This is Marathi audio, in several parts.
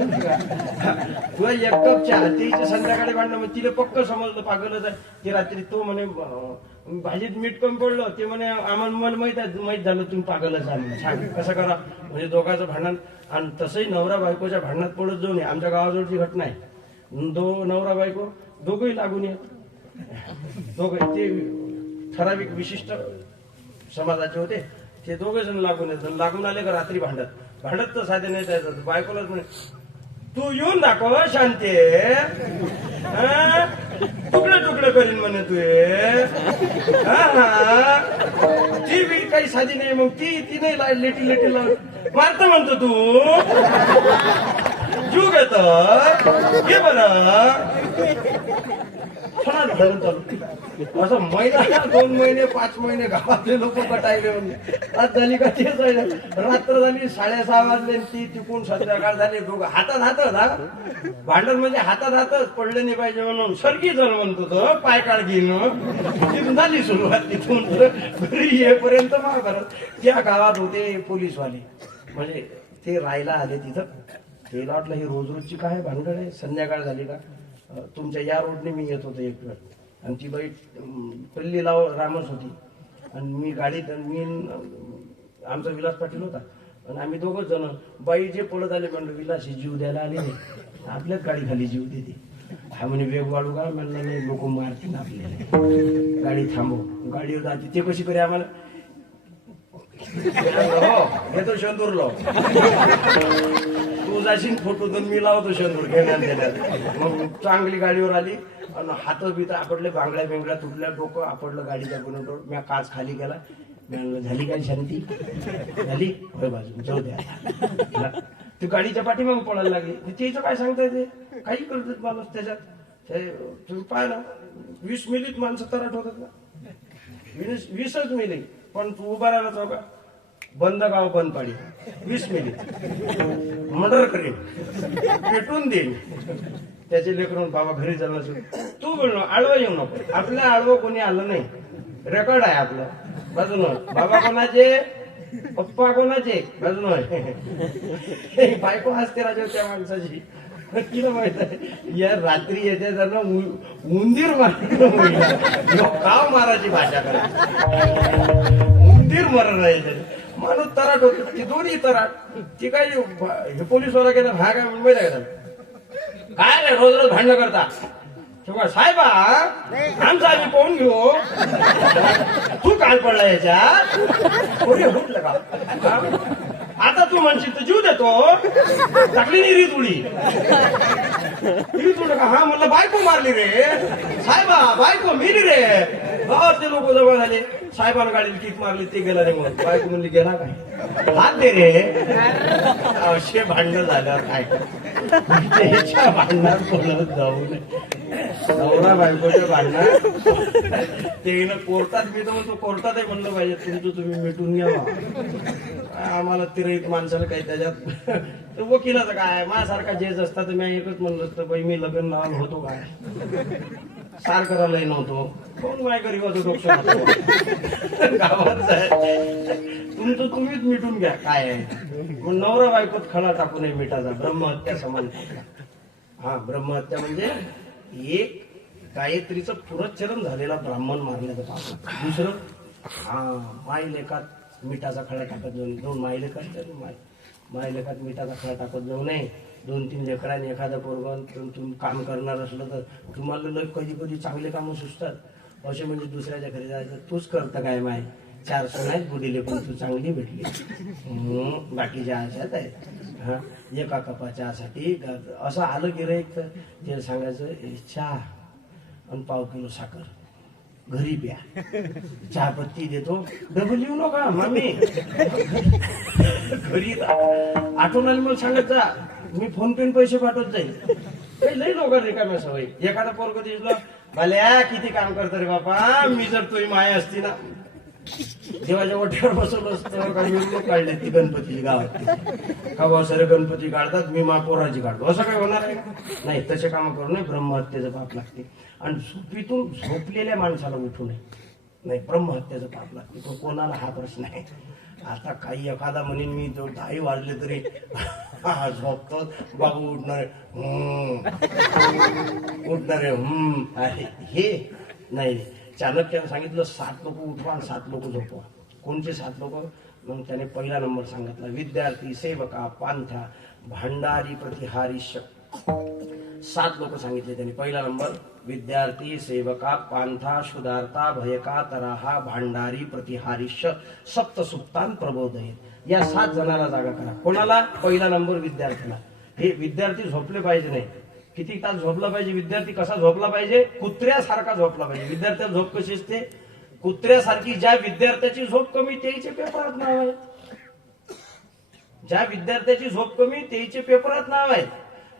तुला एक कप संध्याकाळी भांडणं मग तिला पक्क समजलं पागलच आहे. ती रात्री तो म्हणे भाजीत मीठ कमी पडलं ते म्हणे आम्हाला मला माहीत आहे माहीत झालं तुम्ही पागलच आहे. म्हणे. सांग कसं करा? म्हणजे दोघांचं भांडण आणि तसंही नवरा बायकोच्या भांडणात पडत जाऊ नये आमच्या गावाजवळची घटना आहे. दो नवरा बायको दोघंही लागून येत दोघं ते ठराविक विशिष्ट समाजाचे होते. ते दोघे जण लागून येत लागून आले का रात्री भांडत? भांडत तर साधे नाही जायचं बायकोलाच म्हणे तू येऊन दाखव शांती. तुकडे तुकडे करीन म्हणे तू हा, हा. ती बी काही साधी नाही मग ती ती नाही लेटी लेटी लाव मारत म्हणतो तू. जीव घेत. हे बरं. छान धरून चालू. असं महिना दोन महिने पाच महिने गावातले लोक कटायले म्हणजे. आज झाली का तेच आहे रात्र झाली साडेसहा वाजले ती तिकून संध्याकाळ झाली. दोघं हातात हातच हा? भांडण म्हणजे हातात हातच पडले नाही पाहिजे म्हणून सरकी जण म्हणतो तो पाय काळ घेईन तिथून झाली सुरुवात तिथून. तर घरी येईपर्यंत करत. त्या गावात होते पोलीसवाले. म्हणजे ते राहायला आले तिथं. ते वाटलं ही रोज रोजची काय भानगड आहे? संध्याकाळ झाली का? तुमच्या या रोडने मी येत होतो एक वेळ. आणि ती बाई पल्ली लाव रामच होती. आणि मी गाडीत आणि मी आमचा विलास पाटील होता. आणि आम्ही दोघंच जण बाई जे पळत आले म्हणलं विलास जीव द्यायला आले नाही. आपल्याच गाडीखाली जीव देते. हा म्हणे वेग वाढू का? म्हणलं नाही लोक मारतील आपल्याला. गाडी थांबव. गाडीवर जाते. ते कशी करे आम्हाला हो घेतो शेंदूरला हो. तू जाशील फोटो तर मी लावतो शंभर घेण्यात मग चांगली गाडीवर आली आणि हात बित आपडले बांगड्या बिंगड्या तुटल्या डोकं आपडलं गाडीच्या गुन्हा मी काच खाली केला. झाली काय शांती? झाली. होय बाजू जाऊ द्या. ती गाडीच्या पाठीमाग पळायला लागली. तिचं काय सांगता येते काही करतात माणूस त्याच्यात. तुम्ही पाहिलं वीस मिनिट माणसं तर होतात ना. वीस वीसच मिनिट पण तू उभा राहिला चौका बंद गाव बंद पाडी वीस मिनिट. मर्डर करेन. पेटून देईन. त्याचे लेकरून बाबा घरी जाणार असेल तू बोल आडवं येऊ नको. आपल्या आडवं कोणी आलं नाही. रेकॉर्ड आहे आपलं. बाजून. बाबा कोणाचे? पप्पा कोणाचे? बाजून. बायको असते राजा त्या माणसाची. तिला माहीत आहे. या रात्री येते त्यांना उंदीर मार काव मारायची भाषा करा उंदीर मरण आहे माणूस तराट होतो. ती दोन्ही तराट. ती काय हे पोलीस वाला गेला हा काय मुंबईला गेला. काय रे रोज रोज भांडणं करता? तेव्हा साहेबा आमचा आम्ही पाहून घेऊ. तू काल पडला याच्यात? कोणी हुटलं का? आता तू म्हणशील तर जीव देतो. टाकली नाही रीत उडी रीत उड का हा म्हणलं बायको मारली रे. साहेबा बायको मिली रे. गावातले लोक जवळ झाले साहेबांना गाडी किक मारली ते गेला रे मग बायको म्हणली गेला काय? हात दे रे. असे भांडणं झाल्यावर काय भांडणात बोलत जाऊ नये. नवरा बायकोच्या भांडणात ते कोर्टात मी तो कोर्टातही कोर्टात आहे म्हणलं पाहिजे तुमचं तुम्ही मिटून घ्या आम्हाला तिरहित माणसाला काही त्याच्यात तर वकिलाचं काय माझ्यासारखा जेज असता तर मी एकच म्हणलं असतं बाई मी लग्न लावून होतो काय? सार करायलाही नव्हतो. कोण माय गरीब होतो डोक्यात गावात आहे. तुमचं तुम्हीच मिटून घ्या काय आहे? मग नवरा बायकोत खडा टाकू नये मिठाचा ब्रह्महत्या समान हा ब्रह्महत्या म्हणजे एक गायत्रीचं पुरच्चरण झालेला ब्राह्मण मारण्याचं पाप दुसरं हा माय लेखात मिठाचा खडा टाकत जाऊ नये. दोन माय लेखात तर माय. माय लेखात मिठाचा खडा टाकत जाऊ नये. दोन तीन लेकरांनी एखादं पोरगण तुम्ही काम करणार असलं तर तुम्हाला लय कधी कधी चांगले कामं सुचतात. असे म्हणजे दुसऱ्याच्या घरी जायचं तूच करतं काय माय? चार सण आहेत बुडीले पण तू चांगली भेटली. हम्म, बाकीच्या अशात आहेत. हा? एका कपा चहासाठी असं आलं गिराईक तर ते सांगायचं चहा आणि पाव किलो साखर. घरी प्या. चहापत्ती देतो. डबल येऊ नका मामी. घरी आठवण आली मला सांगत जा मी फोन पे पैसे पाठवत जाईल काही लई लोक रिकाम्या सवय. एखादा पोरग दिसलं भल्या किती काम करतो रे बापा? मी जर तुझी माया असती ना. देवाच्या वट्यावर बसून असतं काही मिरवणूक काढली ती गणपतीची गावात का बुवा सर गणपती काढतात मी मा पोराची काढतो. असं काय होणार नाही तसे काम करू नये ब्रह्महत्येचं पाप लागते. आणि झोपीतून झोपलेल्या माणसाला उठू नये. नाही ब्रह्महत्येचं पाप लागते. तो कोणाला हा प्रश्न आहे? आता काही एखादा म्हणेन मी जो दहाही वाजले तरी झोपतो बाबू उठणार हम्म. उठणारे हम्म. हे नाही चाणक्यानं सांगितलं सात लोक उठवा आणि सात लोक झोपवा. कोणते सात लोक? मग त्याने पहिला नंबर सांगितला विद्यार्थी सेवका पांथा भांडारी प्रतिहारी सात लोक सांगितले त्यांनी. पहिला नंबर विद्यार्थी सेवका पांथा शुदार्था भयका तराहा भांडारी प्रतिहारिष्य सप्त सुप्तान प्रबोधयेत. या सात जणाला जागा करा. कोणाला? पहिला नंबर विद्यार्थ्याला. हे विद्यार्थी झोपले पाहिजे नाही. किती तास झोपला पाहिजे? विद्यार्थी कसा झोपला पाहिजे? कुत्र्यासारखा झोपला पाहिजे. विद्यार्थ्याला झोप कशी असते? कुत्र्यासारखी ज्या विद्यार्थ्याची झोप कमी त्याचे पेपरात नाव आहे ज्या विद्यार्थ्याची झोप कमी त्याचे पेपरात नाव आहे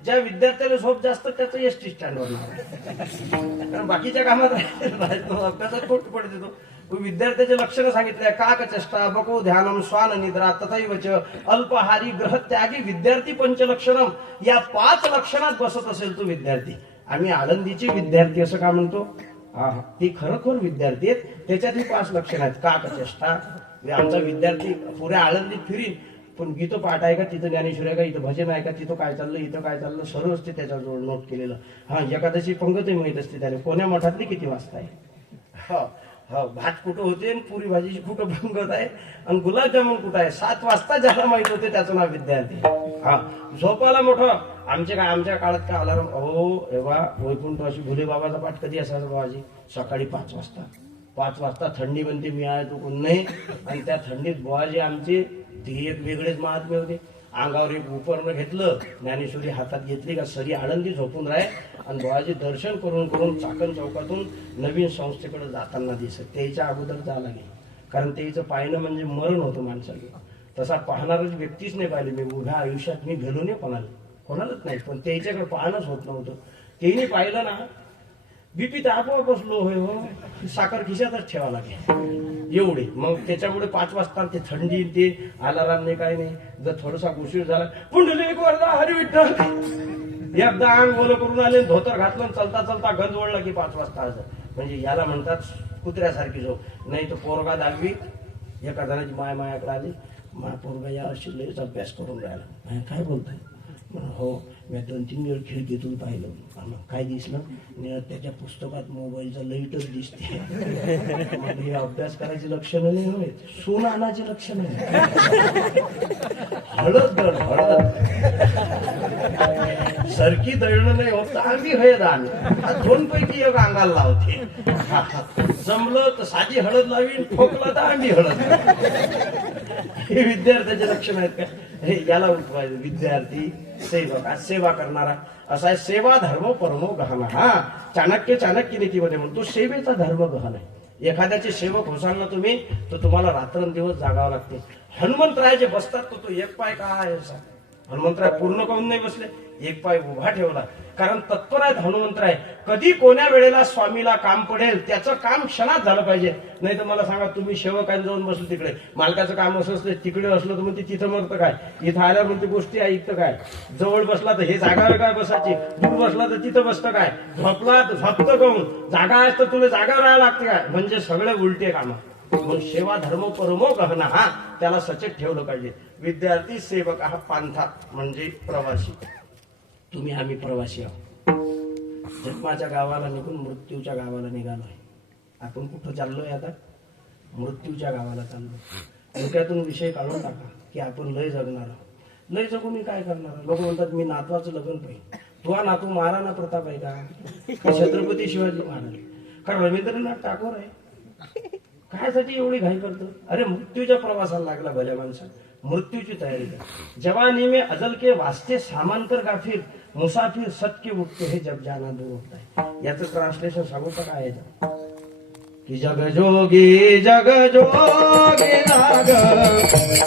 ज्या विद्यार्थ्याला झोप जास्त त्याचं एस टी स्टँडवर नाव आहे. कारण बाकीच्या कामात अभ्यासात खोट पडते तो. विद्यार्थ्याचे लक्षणं सांगितले काक चेष्टा? बको ध्यानम स्वान निद्रा तथैवच अल्पहारी ग्रह त्यागी विद्यार्थी पंचलक्षणम या पाच लक्षणात बसत असेल तो विद्यार्थी. आम्ही आनंदीची विद्यार्थी असं का म्हणतो? हा ती खरोखर विद्यार्थी आहेत. त्याच्यातही पाच लक्षण आहेत. काक चेष्टा? म्हणजे आमचा विद्यार्थी पुऱ्या आळंदीत फिरीन. पण गीत पाठ आहे का? तिथं ज्ञानेश्वर आहे का? इथं भजन आहे का? तिथं काय चाललं? इथं काय चाललं? सर्व असते त्याच्याजवळ नोट केलेलं. हा एकादशी पंगतही माहीत असते त्याने कोण्या मठातली किती वाजता आहे? हा. हो भात कुठं होते आणि पुरी भाजीची कुठं भंगत आहे आणि गुलाबजामुन कुठं आहे? सात वाजता ज्याला माहीत होते त्याचं नाव विद्यार्थी. हा झोपाला मोठं. आमच्या काय आमच्या काळात काय अलार्म? हो एव्हा वैकुंठ अशी भुले बाबाचा पाठ कधी असायचा बाबाजी? सकाळी पाच वाजता. पाच वाजता थंडी बनते मी आहे तो कोण नाही. आणि त्या थंडीत बुवाजी आमचे ते एक वेगळेच महात्मे होते. अंगावर एक उपरणं घेतलं ज्ञानेश्वरी हातात घेतली का सरी आळंदी झोपून राहे आणि बुवाजी दर्शन करून करून चाकण चौकातून नवीन संस्थेकडे जाताना दिसत. त्याच्या अगोदर जा नाही कारण त्याचं पाहणं म्हणजे मरण होतं माणसाला. तसा पाहणारच व्यक्तीच नाही पाहिली मी. उभ्या आयुष्यात मी गेलो नाही कोणाला कोणालाच नाही. पण त्याच्याकडे पाहणंच होत नव्हतं. तेही पाहिलं ना बीपी तर आपोआपच लो होय हो. साखर खिशातच ठेवा लागेल. एवढे. मग त्याच्यामुळे पाच वाजता ते थंडी ते अलाराम नाही काय नाही. जर थोडासा उशीर झाला पुंडलिक वरदा हरी विठ्ठल एकदा अंग ओलं करून आले धोतर घातलं चलता चलता गंज वळला की पाच वाजता म्हणजे याला म्हणतात कुत्र्यासारखी झोप. नाही तर पोरगा दहावी एका जणाची माय मायाकडे आली. मा पोरगा या अशी लयच अभ्यास करून राहिला. काय बोलताय? हो मी दोन तीन वेळ खिडकीतून पाहिलं. मग काय दिसलं? त्याच्या पुस्तकात मोबाईलचा लाईटच दिसते. म्हणजे हे अभ्यास करायचे लक्षणं नाही होय. सोन आणायचे लक्षण हळद दळ हळद. सरकी दळणं नाही होत आम्ही हे दान. दोन पैकी एक अंगाला लावते. जमलं तर साधी हळद लावीन ठोकला तर आम्ही हळद हे विद्यार्थ्याचे लक्षण आहेत का? हे याला विद्यार्थी सेवक. आज सेवा करणारा. असा आहे सेवा धर्म परमो गहना. हा चाणक्य चाणक्य नीतीमध्ये म्हणतो सेवेचा धर्म गहन आहे. एखाद्याचे सेवक होसाल ना तुम्ही तर तुम्हाला रात्रंदिवस जागावं लागते. हनुमंतराय जे बसतात तो तो एक पाय का आहे असा? हनुमंतराय पूर्ण करून नाही बसले. एक पाय उभा ठेवला. कारण तत्पर आहेत आहे. कधी कोण्या वेळेला स्वामीला काम पडेल त्याचं काम क्षणात झालं पाहिजे. नाही तर मला सांगा तुम्ही सेवकांनी जाऊन बसलो तिकडे. मालकाचं काम असं असतं तिकडे असलं तर मग ते तिथं मग काय? इथं आल्यावर म्हणते गोष्टी ऐकतं काय? जवळ बसला तर हे जागावर काय बसायची? दूर बसला तर तिथं बसतं काय? झोपला तर झोपतं काऊन जागा आहे तर तुला जागा राहायला लागते काय? म्हणजे सगळे उलटे कामं. म्हणून सेवा धर्म परमो गहना हा त्याला सचेत ठेवलं पाहिजे. विद्यार्थी सेवक हा पांथा म्हणजे प्रवासी. तुम्ही आम्ही प्रवासी आहोत. जन्माच्या गावाला निघून मृत्यूच्या गावाला निघालोय. आपण कुठं चाललोय आता? मृत्यूच्या गावाला चाललो डोक्यातून विषय काढून टाका की आपण लय जगणार आहोत. लय जगून मी काय करणार लोक म्हणतात मी नातवाचं लग्न पाहिजे. तुझा नातू महाराणा प्रताप आहे का? छत्रपती शिवाजी महाराज? का रवींद्रनाथ टागोर आहे? कायसाठी एवढी घाई करतो अरे मृत्यूच्या प्रवासाला लागला भल्या माणसाला मृत्यूची तयारी कर। जवानी में अजल के वास्ते सामांतर गाफीर मुसाफिर सत्य उठते हे जब जाना दूर होता है। याचं ट्रान्सलेशन सांगू का काय याचं? की जग जोगी जग जोगी जाग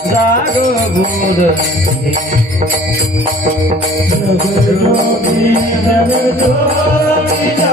जाग बोध जग जोगी जग जोगी जाग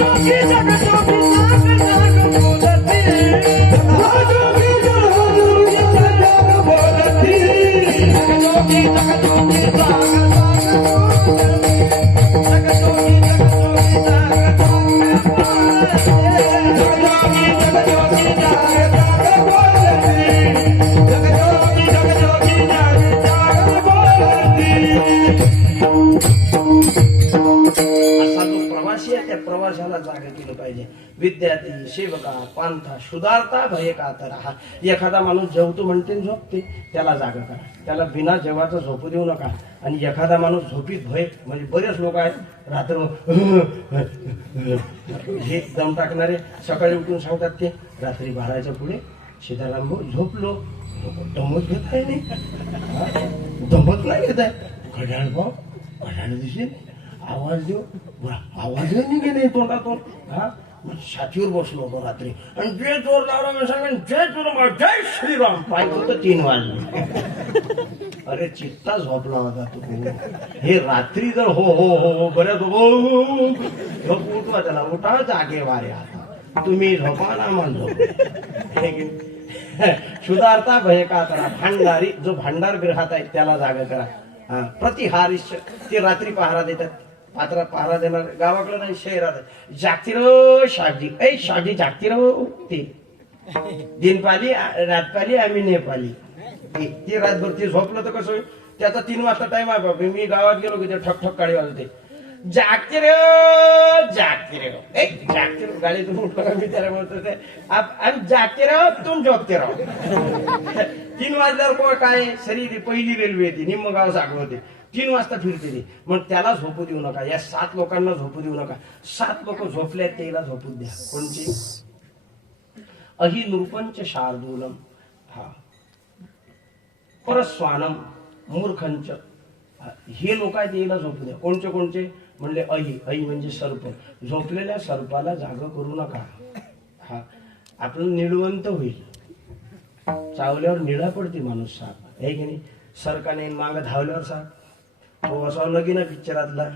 जाग बोध विद्यार्थी सेवका पांथा सुधारता भय कातर हा एखादा माणूस जेवतो म्हणते झोपते त्याला जागा करा. त्याला बिना जेवाचं झोपू देऊ नका. आणि एखादा माणूस झोपीत भय म्हणजे बरेच लोक आहेत रात्र हे दम टाकणारे सकाळी उठून सांगतात ते रात्री बाराच्या पुढे सीताराम भाऊ झोपलो. दमत घेत आहे नाही. दमत नाही घेत आहे. घड्याळ भाऊ घड्याळ दिसेल आवाज देऊ. आवाज निघे नाही तोंडातून. हा? छातीवर बसलो होतो रात्री. आणि जय जोर लावला मी सांगेन जय जोर जय श्रीराम. पाहिजे तर तीन वाजले. अरे चित्ता झोपला होता तू. हे रात्री जर हो हो हो हो बऱ्याच हो, हो, हो, हो. झोप उठवा त्याला उठा जागे वारे आता. तुम्ही झोपा ना मग झोप. सुधारता भय का करा? भांडारी जो भांडार गृहात आहे त्याला जागा करा. हा, ते रात्री पहारा देतात. पात्रा पहारा देणार गावाकडे नाही शहरात जागती रो शाजी ऐ शाजी जागती रो ते. दिनपाली रातपाली आम्ही नेपाली. ती रातभर ती झोपलं तर कसं होईल? त्याचा तीन वाजता टाइम आहे बाबा. मी गावात गेलो की ते ठक ठक काळी वाजते जागते रे जागते रे ए जागते रे गाडीतून उठलो का मी त्याला म्हणतो ते आप- आम्ही जागते राहो तुम झोपते राहो तीन वाजल्यावर कोण काय शरीर पहिली रेल्वे येते निम्म गाव सागवते तीन वाजता फिरते ती मग त्याला झोपू देऊ नका या सात लोकांना झोपू देऊ नका सात लोक झोपले आहेत त्याला झोपू द्या कोणची अहि नृपंच शार्दूलम हा परस्वानम मूर्खंच हा, हे लोक आहेत याला झोपू द्या कोणचे कोणचे म्हणले ऐ ऐ म्हणजे सर्प. झोपलेल्या सर्पाला जाग करू नका. हा. आपलं निळवंत होईल. चावल्यावर निळा पडते माणूस साप. हे की नाही? सरकाने माग धावल्यावर साप. तो असा लगीन पिक्चरातला.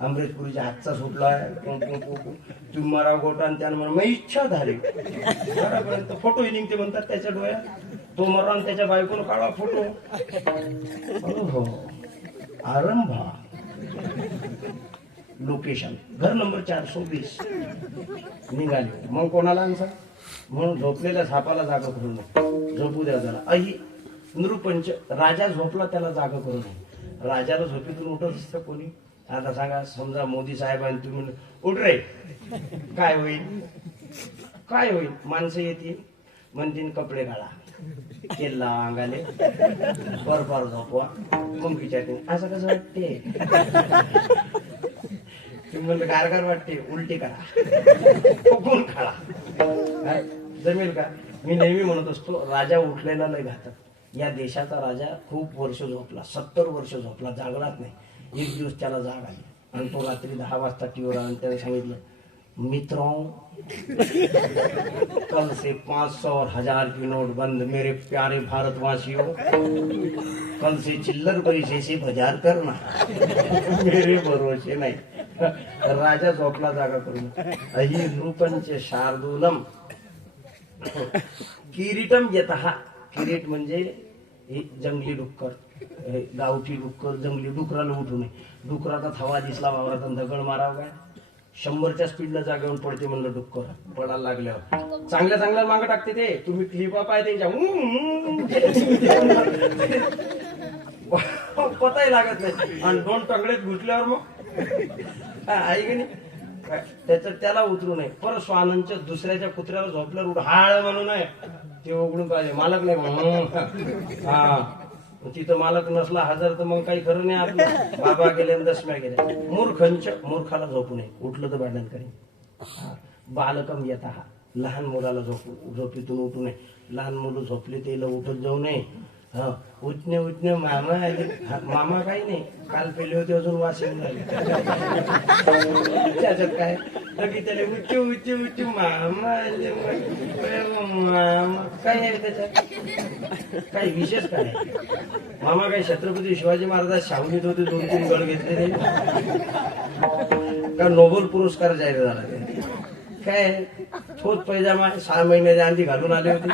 अमृतपुरीच्या हातचा सुटला तुम्ही मरा गोटा आणि त्यानं म्हणा, इच्छा झाली. घरापर्यंत फोटो निघते म्हणतात त्याच्या डोळ्यात. तो मरा आणि त्याच्या बायकोनं काढा फोटो हो. हो. आरंभा. लोकेशन. घर नंबर चारशे वीस निघाले. मग कोणाला आणसा? म्हणून झोपलेल्या सापाला जागा करू नये झोपू द्या जरा. अहि नृपंच राजा झोपला त्याला जागा करू नये. राजाला झोपेतून उठत असतं कोणी? आता सांगा समजा मोदी साहेब आणि तुम्ही उठ रे. काय होईल? काय होईल? माणसं येतील. म्हणतील कपडे घाला. केला अंगाले. बरोबर झोपवा कुंकीच्या असं कसं वाटते? तुम्ही म्हणलं गारगार वाटते. उलटी करा. फुकून खाळा काय जमेल का? मी नेहमी म्हणत असतो राजा उठलेला नाही घातक. या देशाचा राजा खूप वर्ष झोपला. सत्तर वर्ष झोपला. जागलाच नाही. एक दिवस त्याला जाग आली. आणि तो रात्री दहा वाजता टीव्हीवर आणि त्याने सांगितलं मित्रों कल से पाँच सौ और हजार की नोट बंद मेरे प्यारे भारतवासियों कल से चिल्लर पैसे से बाजार करना। मेरे भरोसे नाही। राजा झोपला जागा करून अही नृपंच शार्दूलम। किरीटम येत। किरीट म्हणजे हे जंगली डुक्कर गावठी डुक्कर जंगली डुकराला उठू नये डुकराचा थवा दिसला वावरात दगड माराव काय? शंभरच्या स्पीडनं जागेवर पडते म्हणलं डुक्कर. पडायला लागल्यावर चांगल्या चांगल्या मागं टाकते ते. तुम्ही क्लिपा पाय त्यांच्या. पताही लागत नाही. आणि दोन टंगळेत घुसल्यावर मग? आहे की नाही? त्याचं त्याला उतरू नये. पर स्वानंदच्या दुसऱ्याच्या कुत्र्याला झोपल्यावर उठ. हाळ म्हणू नये ते उघडून पाहिजे. मालक नाही म्हणून. हा. तिथं मालक नसला हजर तर मग काही खरं नाही आपलं. बाबा गेले आणि दशम्या गेल्या मूर्खंच मूर्खाला झोपू नये. उठलं तर भांडण करेन. हा. बालकम येत हा लहान मुलाला झोप झोपीतून उठू नये. लहान मुलं झोपले त्याला उठत जाऊ नये. उठणे उठणे मामा आले. मामा काही नाही. काल पेले होते अजून वाशिंग त्याच्यात काय? लगी त्याला उच्च उच्च उच्च मामा आले. मामा काय आहे त्याच्यात काही विशेष काय मामा काय छत्रपती शिवाजी महाराज शावनीत होते दोन तीन गड घेतले का नोबेल पुरस्कार जाहीर झाला ते. काय? तोच पैजामा सहा महिन्याच्या आधी घालून आले होते.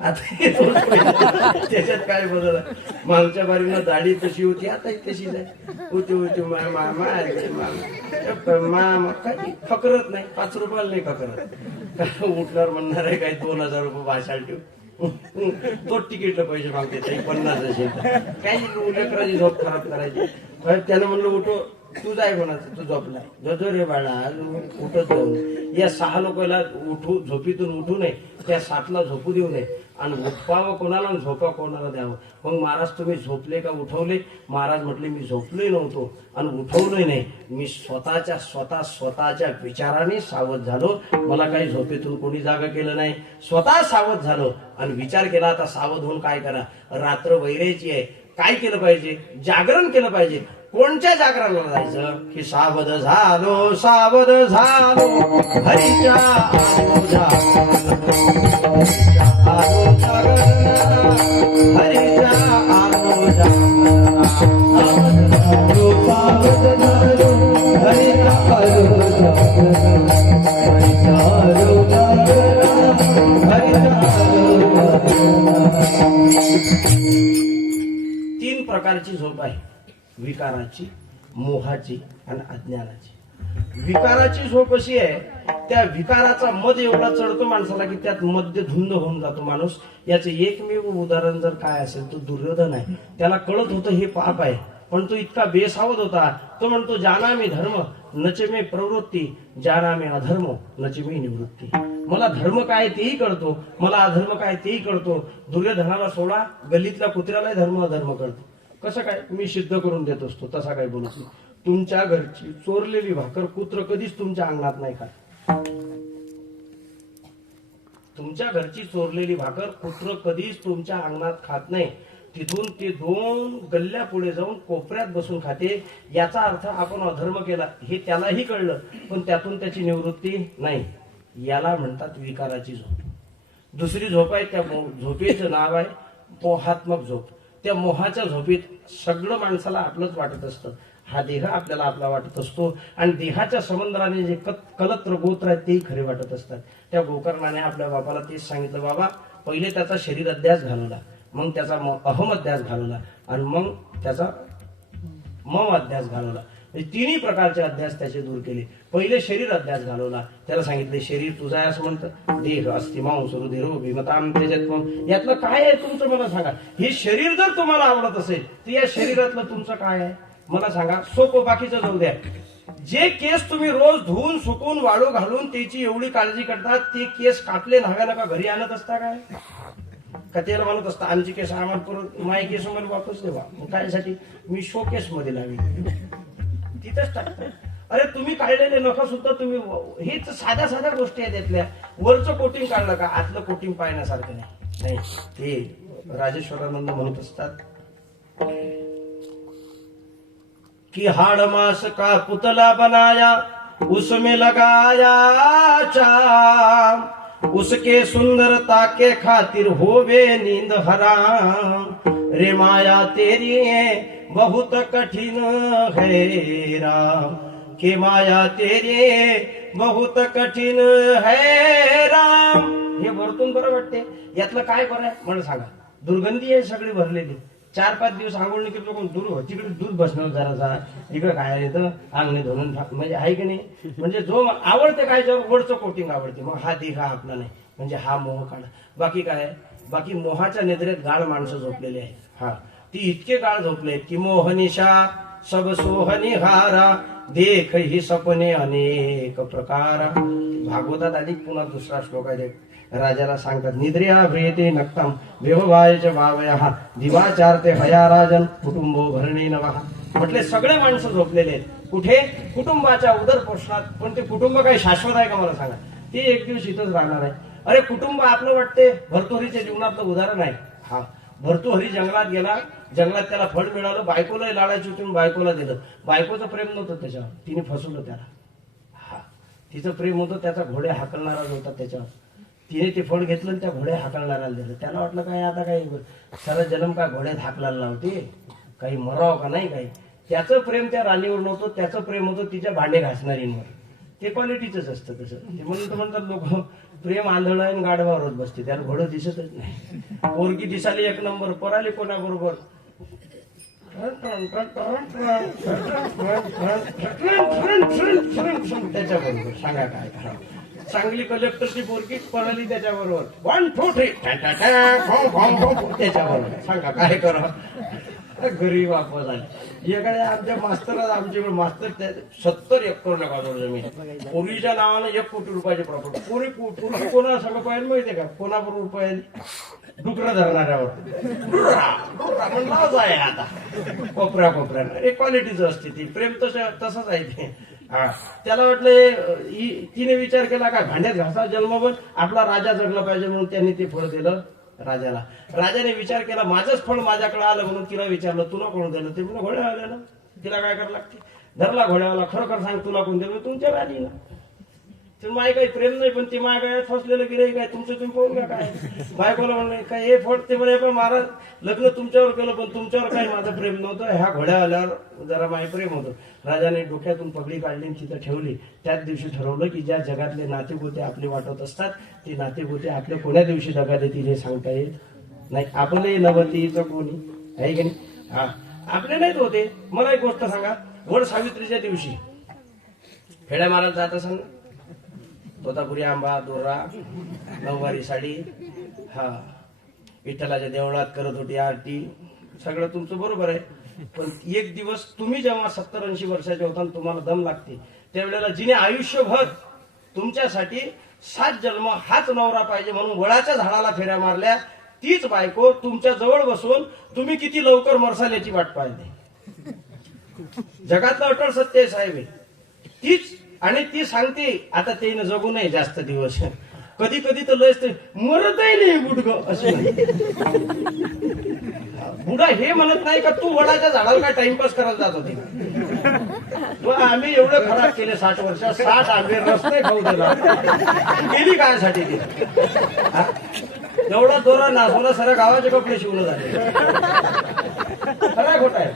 आता त्याच्यात काय बदल? मागच्या बारीनं दाढी तशी होती आताही तशीच आहे. होती होती मा- मामा आले, मामा काही फकरत नाही. पाच रुपयाला नाही फकरत. उठणार म्हणणार आहे काय दोन हजार रुपये भाषा ठेव. तो तिकीटला पैसे मागते पन्नास असेल. काही लेकराची झोप खराब करायची. त्यानं म्हणलं उठो. तू आहे कोणाचं तू झोपलाय जजो रे बाळा उठत जाऊ या सहा लोकांना उठू झोपीतून उठू नये त्या सातला झोपू देऊ नये. आणि उठवावं कोणाला आणि झोपा कोणाला द्यावं? मग महाराज तुम्ही झोपले का उठवले? महाराज म्हटले मी झोपलोय नव्हतो आणि उठवलोय नाही. मी स्वतःच्या स्वतः स्वतःच्या विचाराने सावध झालो. मला काही झोपेतून कोणी जागा केलं नाही. स्वतः सावध झालो आणि विचार केला आता सावध होऊन काय करा? रात्र वैरायची आहे. काय केलं पाहिजे? जागरण केलं पाहिजे. कोणत्या जागरणाला जायचं? की सावध झालो सावध झालो हरीच्या हरीच्या तीन प्रकारची झोप आहे. विकाराची मोहाची आणि अज्ञानाची. विकाराची झोप अशी आहे त्या विकाराचा मध एवढा चढतो माणसाला की त्यात मध्य धुंद होऊन जातो माणूस. याचे एकमेव उदाहरण जर काय असेल तो दुर्योधन आहे. त्याला कळत होतं हे पाप आहे पण तो इतका बेसावध होता. तो म्हणतो जाना मी धर्म नचे मे प्रवृत्ती जानामे अधर्म नचे मी निवृत्ती. मला धर्म काय तेही कळतो मला अधर्म काय तेही कळतो. दुर्योधनाला सोडा गल्लीतल्या कुत्र्यालाही धर्म अधर्म कळतो. कसं काय मी सिद्ध करून देत असतो तसा काय बोलत नाही तुमच्या घरची चोरलेली भाकर कुत्र कधीच तुमच्या अंगणात नाही खात. तुमच्या घरची चोरलेली भाकर कुत्र कधीच तुमच्या अंगणात खात नाही. तिथून ते दोन गल्ल्या पुढे जाऊन कोपऱ्यात बसून खाते. याचा अर्थ आपण अधर्म केला हे त्यालाही कळलं पण त्यातून त्याची निवृत्ती नाही. याला म्हणतात विकाराची झोप. दुसरी झोप आहे त्या झोपेचं नाव आहे मोहात्मक झोप. त्या मोहाच्या झोपेत सगळं माणसाला आपलंच वाटत असतं. हा देह आपल्याला आपला वाटत असतो आणि देहाच्या समुद्राने जे कलत्र गोत्र आहेत तेही खरे वाटत असतात. त्या गोकर्णाने आपल्या बापाला तेच सांगितलं बाबा पहिले त्याचा शरीर अध्यास घालवला मग त्याचा म- अहम अध्यास घालवला आणि मग त्याचा मम अध्यास घालवला. म्हणजे तिन्ही प्रकारचे अध्यास त्याचे दूर केले. पहिले शरीर अध्यास घालवला. त्याला सांगितले शरीर तुझा आहे असं म्हणतं. देह अस्ति मांस रुधिर भीमताम तेजत्वम यातलं काय आहे तुमचं मला सांगा. हे शरीर जर तुम्हाला आवडत असेल तर या शरीरातलं तुमचं काय आहे? मला सांगा सोपं बाकीचं जाऊ द्या. जे केस तुम्ही रोज धुवून सुकून वाळू घालून त्याची एवढी काळजी करतात ते केस कापले नव्या नका घरी आणत असता काय? कथेला म्हणत असता आमची केस आम्हाला परत माय केस मला वापस देवा. मग कायसाठी? मी शो केस मध्ये लावी तिथंच टाकतो अरे तुम्ही काढलेले नफा सुद्धा तुम्ही हेच साध्या साध्या गोष्टी आहेत त्यातल्या वरचं कोटिंग काढलं का? आतलं कोटिंग पाहण्यासारखं नाही. ते राजेश्वरानंद म्हणत असतात कि हाड़ मास का पुतला बनाया उसमे लगाया चाम. उसके सुंदरता के खातिर होवे नींद हराम. रे माया तेरी बहुत कठिन है राम. के माया तेरे बहुत कठीण है राम. हे वरतून बरं वाटते यातलं काय बरं आहे? मला सांगा. दुर्गंधी आहे सगळी भरलेली. चार पाच दिवस आंघोळ नाही केली कोण? दूर हो. तिकडे दूध बसणार जरासा इकडे काय येतं अंगणे धरून टाक म्हणजे आहे की नाही? म्हणजे जो आवडते काय जर वरचं कोटिंग आवडते. मग हा देह आपला नाही. म्हणजे हा मोह काढा. बाकी काय बाकी मोहाच्या निद्रेत गाळ माणसं झोपलेली आहे हा. ती इतके गाळ झोपले की मोहनिशा सब सोहनिहारा देख ही सपने अनेक प्रकार. भागवतात अधिक पुन्हा दुसरा श्लोक आहे. राजाला सांगतात निद्रिया भ्रियते नक्तम व्यववायच वावया दिवाचारते हया राजन कुटुंबो भरणे नवा म्हटले सगळे माणसं झोपलेले आहेत. कुठे? कुटुंबाच्या उदर पोषणात. पण ते कुटुंब काही शाश्वत आहे का मला सांगा? ते एक दिवस इथंच राहणार आहे. अरे कुटुंब आपलं वाटते भरतोरीच्या जीवनातलं उदाहरण आहे. हा. भरतोहरी जंगलात गेला जंगलात त्याला फळ मिळालं बायकोला लाडायची होती बायकोला दिलं. बायकोचं प्रेम नव्हतं त्याच्यावर. तिने फसवलं त्याला. हा. तिचं प्रेम होतं त्याचा घोडे हाकलणारा नव्हता त्याच्यावर. तिने ते फळ घेतलं आणि त्या घोड्या हाकलणारा दिलं. त्याला वाटलं काय आता काही सारा जन्म काय घोड्यात हाकलायला लावते? काही मराव का नाही काही? त्याचं प्रेम त्या राणीवर नव्हतं त्याचं प्रेम होतं तिच्या भांडे घासणारींवर. ते क्वालिटीचंच असतं तसं. ते म्हणून तर म्हणतात लोक प्रेम आंधळ आणि गाडवावरच बसते. त्याला घोडं दिसतच नाही. पोरगी दिसाली एक नंबर पराली कोणाबरोबर? त्याच्याबरोबर. सांगा काय करावं? चांगली कलेक्टरची पोरगी पळाली त्याच्याबरोबर? वन टू थ्री त्याच्याबरोबर. सांगा काय करावं? घरी वापस आले एखाद्या आमच्या मास्तर आमचे मास्तर त्या सत्तर एकर नकाजवळ जमीन. पोरीच्या नावानं एक कोटी रुपयाची प्रॉपर्टी पोरी पोरी कोणा सगळं पाहिजे माहितीये का? कोणाबरोबर पाहिजे डुकरं धरणाऱ्यावर. डुकरा, आहे आता. कोपऱ्या कोपऱ्याला एक क्वालिटीचं असते ती. प्रेम तसं तसंच आहे ते. हा. त्याला वाटलं तिने विचार केला का? घाण्यात घासा जन्म पण आपला राजा जगला पाहिजे म्हणून त्यांनी ते फळ दिलं. राजाला. राजाने विचार केला माझंच फळ माझ्याकडे आलं म्हणून तिला विचारलं तुला कोण झालं ते म्हणून घोड्या आल्या तिला काय करावं लागते? धरला घोड्यावाला खरोखर सांग तुला कोण दिलं तुमच्या राणीला ते माय काही प्रेम नाही पण ते माय काय फसलेलं गिरे काय तुमचं तुम्ही पाहून का काय. बायकोला म्हणले काय हे फट ते म्हणे पण महाराज लग्न तुमच्यावर केलं पण तुमच्यावर काही माझं प्रेम नव्हतं. ह्या घोड्या आल्यावर जरा माय प्रेम होतं. राजाने डोक्यातून पगडी काढली आणि तिथं ठेवली. त्याच दिवशी ठरवलं की ज्या जगातले नातेगोते आपले वाटत असतात ते नातेगोते आपल्या कोण्या दिवशी दगा देतील हे सांगता येत नाही. आपणही नवतीचं कोणी? आहे की नाही? हा. आपले नाहीत होते. मला एक गोष्ट सांगा. वड सावित्रीच्या दिवशी. खेड्या महाराज जात सांगा तोतापुरी आंबा दोरा नऊवारी साडी हा. विठ्ठलाच्या देवळात करत होती आरती. सगळं तुमचं बरोबर आहे. पण एक दिवस तुम्ही जेव्हा सत्तर ऐंशी वर्षाचे होता आणि तुम्हाला दम लागते त्यावेळेला जिने आयुष्यभर तुमच्यासाठी सात जन्म हाच नवरा पाहिजे म्हणून वडाच्या झाडाला फेऱ्या मारल्या तीच बायको तुमच्या जवळ बसून तुम्ही किती लवकर मरसाल याची वाट पाहिली. जगातलं अटळ सत्य आहे साहेब हे. तीच आणि ती सांगते आता ते जगू नये जास्त दिवस. कधी कधी तर लयच ते मरतही नाही बुडग असं बुडा हे म्हणत नाही का तू वडाच्या झाडाला काय टाइमपास करायला जात होती? आम्ही एवढं खराब केले साठ वर्ष साठ आंबे रस्ते खाऊ दिला. गेली काय साठी ती एवढा दोरा नाचवला सगळ्या गावाचे कपडे शिवलं झाले खरं खोट आहे?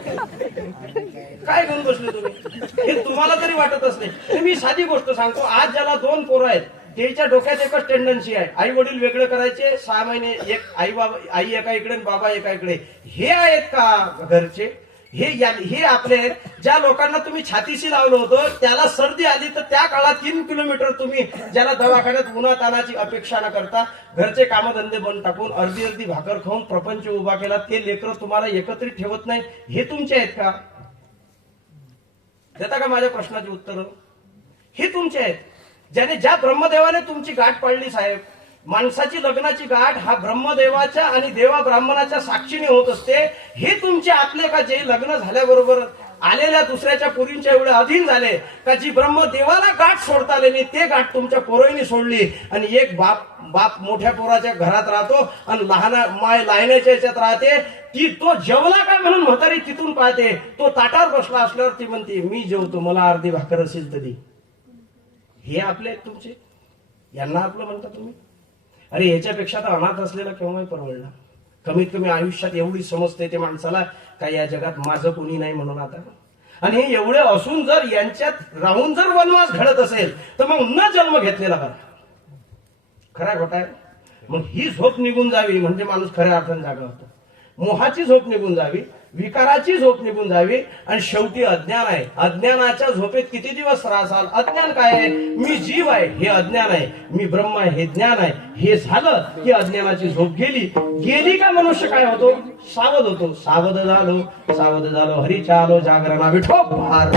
काय घेऊन बसले तुम्ही? हे तुम्हाला तरी वाटत असले तर मी साधी गोष्ट सांगतो. आज ज्याला दोन पोरं आहेत त्याच्या डोक्यात एकच टेंडन्सी आहे. आई वडील वेगळं करायचे सहा महिने एक आई बाबा आई एका इकडे आणि बाबा एका इकडे. हे आहेत का घरचे? हे हे आपले आहेत. ज्या लोकांना तुम्ही छातीशी लावलं होतं त्याला सर्दी आली तर त्या काळात तीन किलोमीटर तुम्ही ज्याला दवाखान्यात उन्हातानाची अपेक्षा न करता घरचे कामधंदे बंद टाकून अर्धी अर्धी भाकर खाऊन प्रपंच उभा केला ते लेकर तुम्हाला एकत्रित ठेवत नाही. हे तुमचे आहेत का? देता का माझ्या प्रश्नाची उत्तर? हे तुमचे आहेत. ज्याने ज्या ब्रह्मदेवाने तुमची गाठ पाडली साहेब माणसाची लग्नाची गाठ हा ब्रह्मदेवाच्या आणि देवा ब्राह्मणाच्या साक्षीने होत असते. हे तुमचे आपले का जे लग्न झाल्याबरोबर आलेल्या दुसऱ्याच्या पुरींच्या एवढे अधीन झाले का जी ब्रह्मदेवाला गाठ सोडता आले नाही ते गाठ तुमच्या पोरोईने सोडली. आणि एक बाप बाप मोठ्या पोराच्या घरात राहतो आणि लहान माय लायण्याच्या याच्यात राहते. ती तो जेवला का म्हणून म्हातारी तिथून पाहते. तो ताटावर बसला असल्यावर ती म्हणते मी जेवतो मला अर्धी भाकर असेल तरी. हे आपले तुमचे यांना आपलं म्हणता तुम्ही? अरे याच्यापेक्षा तर अनाथ असलेला केव्हाही परवडला कमीत कमी आयुष्यात एवढी समजते ते माणसाला का या जगात माझं कोणी नाही म्हणून आता. आणि हे एवढे असून जर यांच्यात राहून जर वनवास घडत असेल तर मग न जन्म घेतलेला बरा. खरा खोटा आहे? मग ही झोप निघून जावी म्हणजे माणूस खऱ्या अर्थाने जागा होतो. मोहाची झोप निघून जावी विकाराची झोप निघून जावी आणि शेवटी अज्ञान आहे. अज्ञानाच्या झोपेत किती दिवस राहसाल अज्ञान काय आहे? मी जीव आहे हे अज्ञान आहे. मी ब्रह्म आहे हे ज्ञान आहे. हे झालं की अज्ञानाची झोप गेली. गेली का मनुष्य काय होतो? सावध होतो. सावध झालो सावध झालो हरीच्या आलो जागरणा विठो भार.